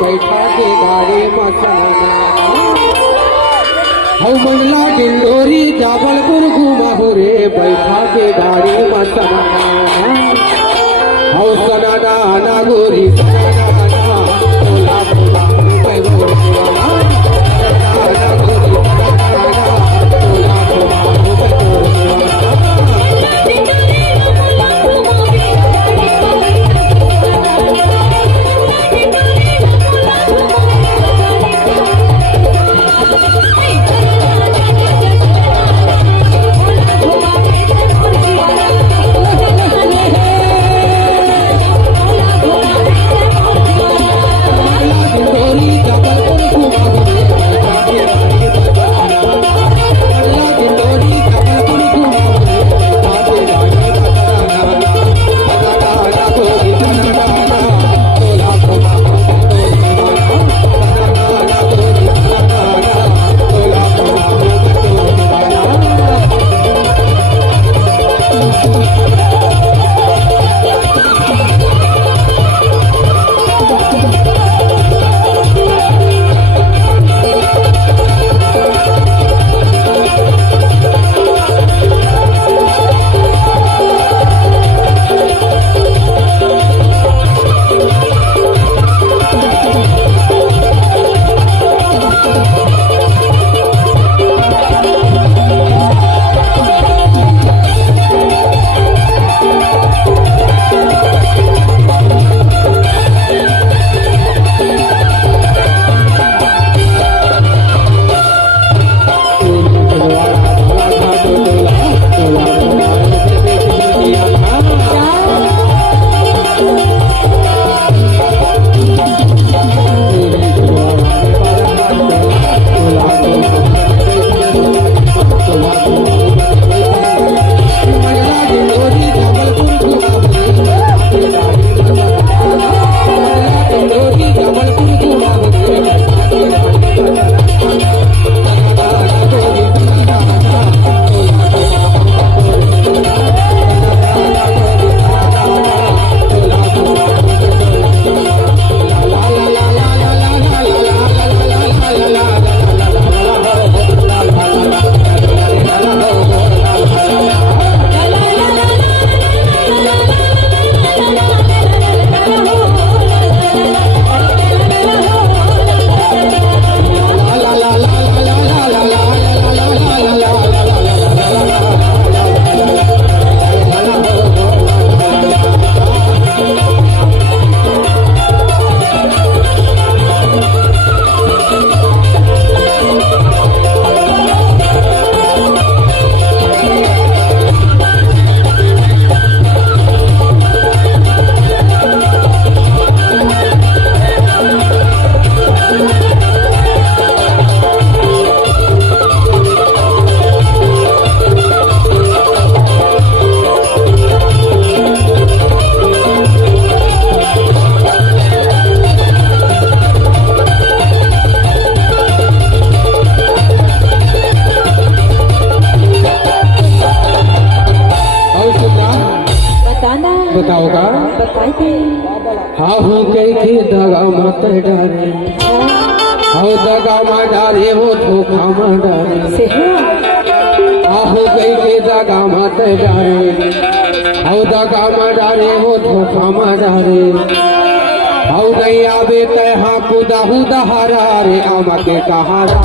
बैठा के गाड़ी मसाना हौ मंगला डिंडोरी जाबलपुर घुमा हो रे बैठा के गाड़ी मसाना हौ सनाना नागोरी बताओगा हाहू कई के दगा मत डरे हाउ दगा मा डरे वो धोखा मा डरे हाहू कई के दगा मत डरे हाउ दगा मा डरे वो धोखा मा डरे हाउ नहीं आवे तय हाँ कुदाहू दहारा रे आमा के कहारा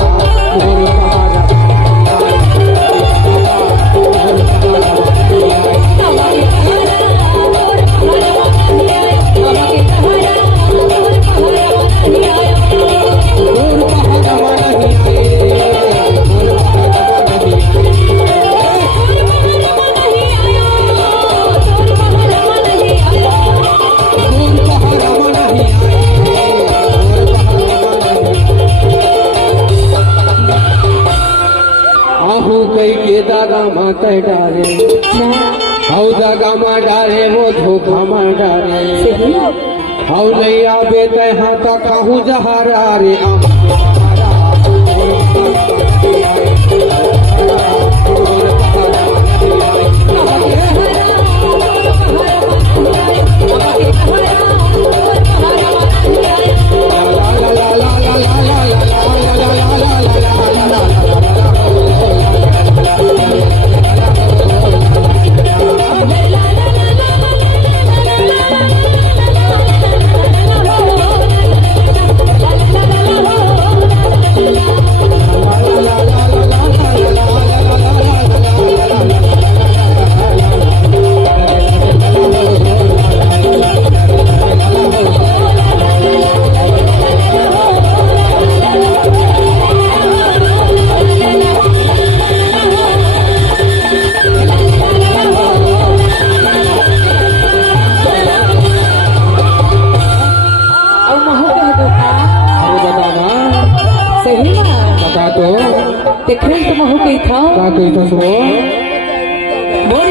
दागा मत डारे हाउ दागा मा डारे वो धोखा मा डारे हाउ नहीं आवे तय हाँ तो कहूँ जहारा रे महू कही था का कही था सो बोल